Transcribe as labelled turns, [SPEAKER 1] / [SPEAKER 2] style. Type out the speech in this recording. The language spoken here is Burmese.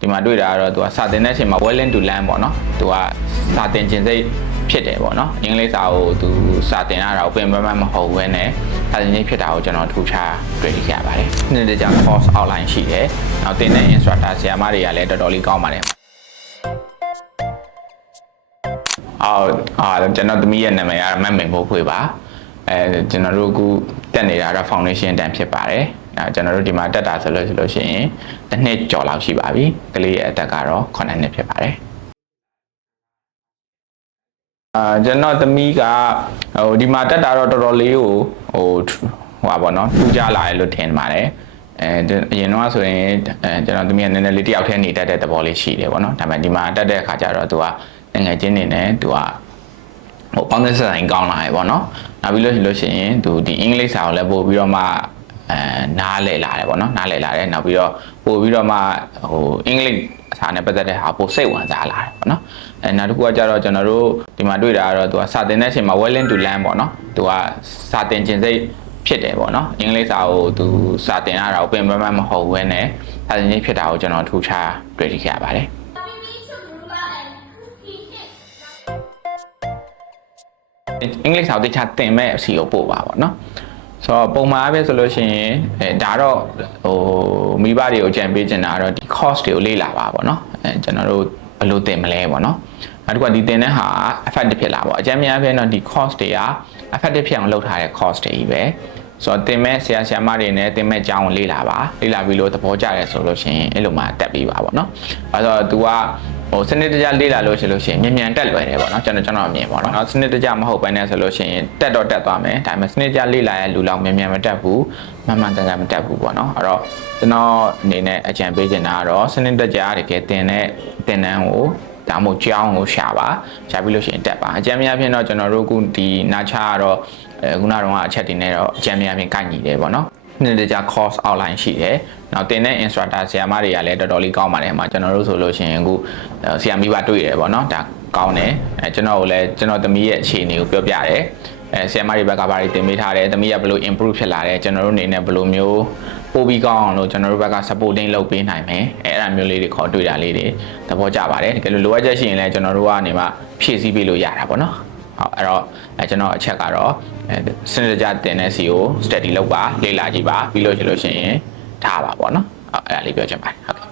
[SPEAKER 1] ဒီမှာတွေ့တာကတော့သူကစာတင်တဲ့အချိန်မှာ willing to learn ပေါ့နော်သူကစာတင်ခြင်းစိတ်ဖြစ်တယ်ပေါ့နော်အင်္ဂလိပ်စာကိုသူစာတင်ရတာကိုပင်ပန်းပန်းမဟုတ်ဘဲနဲ့စာတင်ခြင်းဖြစ်တာကိုကျွန်တော်ထူခြားတွေ့ရပါတယ်နေ့တကြ course outline ရှိတယ်နောက်တင်တဲ့ instructor ဆရာမတွေကလည်းတော်တော်လေးကောင်းပါတယ်အော်အာကျွန်တော်သမီးရဲ့နာမည်ကတော့မတ်မင်ဖို့ဖွေပါအဲကျွန်တော်တို့အခုတက်နေတာတော့ foundation တန်ဖြစ်ပါတယ် အဲကျွန်တော်တို့ဒီမှာတက်တာဆိုလို့ဆိုလို့ရှိရင်တစ်နှစ်ကျော်လောက်ရှိပါပြီကလေးရဲ့အသက်ကတော့9နှစ်ဖြစ်ပါတယ်အာကျွန်တော်သမီးကဟိုဒီမှာတက်တာတော့တော်တော်လေးကိုဟိုဟိုပါပေါ့နော်ထူးခြားလာတယ်လို့ထင်ပါတယ်အဲအရင်တော့ဆိုရင်အဲကျွန်တော်သမီးကနည်းနည်းလေးတယောက်တည်းနေတတ်တဲ့သဘောလေးရှိတယ်ပေါ့နော်ဒါပေမဲ့ဒီမှာတက်တဲ့အခါကျတော့သူကငွေချင်းနေနဲ့သူကဟိုပေါင်းတဲ့ဆက်ဆိုင်ကောင်းလာရပေါ့နော်နောက်ပြီးလို့ရှိလို့ရှိရင်သူဒီအင်္ဂလိပ်စာကိုလည်းပို့ပြီးတော့မှ အဲနားလည်လာတယ်ပေါ့နော်နားလည်လာတယ်နောက်ပြီးတော့ပို့ပြီးတော့မှဟိုအင်္ဂလိပ်စာနဲ့ပတ်သက်တဲ့ဟာပို့စိတ်ဝင်စားလာတယ်ပေါ့နော်အဲနောက်တစ်ခုကကြတော့ကျွန်တော်တို့ဒီမှာတွေ့တာကတော့သူကစာတင်တဲ့အချိန်မှာ willing to learn ပေါ့နော်သူကစာတင်ခြင်းစိတ်ဖြစ်တယ်ပေါ့နော်အင်္ဂလိပ်စာကိုသူစာတင်ရတာကိုပင်ပန်းပန်းမဟုတ်ဘဲနဲ့စာတင်ခြင်းဖြစ်တာကိုကျွန်တော်ထူခြားတွေ့ရပါတယ်
[SPEAKER 2] We need to ruler and cookie it.
[SPEAKER 1] အင်္ဂလိပ်စာကိုတခြားသင်မဲ့အစီကိုပို့ပါပေါ့နော် ဆိုတော့ပုံမှန်အားဖြင့်ဆိုလို့ရှိရင်အဲဒါတော့ဟိုမိဘတွေကိုကြံပေးချင်တာကတော့ဒီ cost တွေကိုလေ့လာပါပေါ့နော်အဲကျွန်တော်တို့ဘယ်လိုသင်မလဲပေါ့နော်နောက်တစ်ခုကဒီသင်တဲ့ဟာ effective ဖြစ်လာပေါ့အကြမ်းများအားဖြင့်တော့ဒီ cost တွေက effective ဖြစ်အောင်လုပ်ထားတဲ့ cost တွေကြီးပဲဆိုတော့သင်မဲ့ဆရာဆရာမတွေနဲ့သင်မဲ့အကြောင်းကိုလေ့လာပါလေ့လာပြီးလို့သဘောကျတယ်ဆိုလို့ရှိရင်အဲ့လိုမှတက်ပြီးပါပေါ့နော်အဲဆိုတော့ तू က ဟိုစနစ်တကျလေ့လာလို့ရှိလို့ရှိရင်မြန်မြန်တက်လွယ်တယ်ပေါ့နော်ကျွန်တော်ကျွန်တော်အမြင်ပေါ့နော်နောက်စနစ်တကျမဟုတ်ဘဲနဲ့ဆိုလို့ရှိရင်တက်တော့တက်သွားမယ်ဒါပေမဲ့စနစ်တကျလေ့လာရဲ့လူလောက်မြန်မြန်မတက်ဘူးမှန်မှန်ကန်ကန်မတက်ဘူးပေါ့နော်အဲ့တော့ကျွန်တော်အနေနဲ့အကြံပေးချင်တာကတော့စနစ်တကျတကယ်တင်တဲ့တင်တန်းကိုဒါမှမဟုတ်ကြောင်းကိုရှာပါရှာပြီးလို့ရှိရင်တက်ပါအကြံများဖြင့်တော့ကျွန်တော်တို့ခုဒီနာချာကတော့အဲခုနကတော့အချက်တွေနဲ့တော့အကြံများဖြင့်ကိုက်ညီတယ်ပေါ့နော် နေ့တကြ course outline ရှိတယ်။နောက်တင်တဲ့ instructor ဆရာမတွေကလည်းတော်တော်လေးကောင်းပါတယ်။မှာကျွန်တော်တို့ဆိုလို့ရှိရင်အခုဆရာမိဘတွေ့ရတယ်ပေါ့နော်။ဒါကောင်းတယ်။အဲကျွန်တော်ကိုလည်းကျွန်တော်သမီးရဲ့အခြေအနေကိုပြောပြတယ်။အဲဆရာမတွေဘက်ကဘာတွေတင်ပေးထားတယ်။သမီးကဘယ်လို improve ဖြစ်လာတယ်။ကျွန်တော်တို့အနေနဲ့ဘယ်လိုမျိုးပို့ပြီးကောင်းအောင်လို့ကျွန်တော်တို့ဘက်က supporting လုပ်ပေးနိုင်မယ်။အဲအဲ့ဒါမျိုးလေးတွေခေါ်တွေ့တာလေးတွေသဘောကျပါတယ်။တကယ်လို့လိုအပ်ချက်ရှိရင်လည်းကျွန်တော်တို့ကနေမှဖြည့်ဆည်းပေးလို့ရတာပေါ့နော်။ ဟုတ်အဲ့တော့အဲကျွန်တော်အချက်ကတော့အဲစနစ်တကျတင်တဲ့စီကို study လုပ်ပါလေ့လာကြည့်ပါပြီးလို့ရှိလို့ရှိရင်ထားပါပေါ့နော်ဟုတ်အဲ့ဒါလေးပြောချင်ပါတယ်ဟုတ်ကဲ့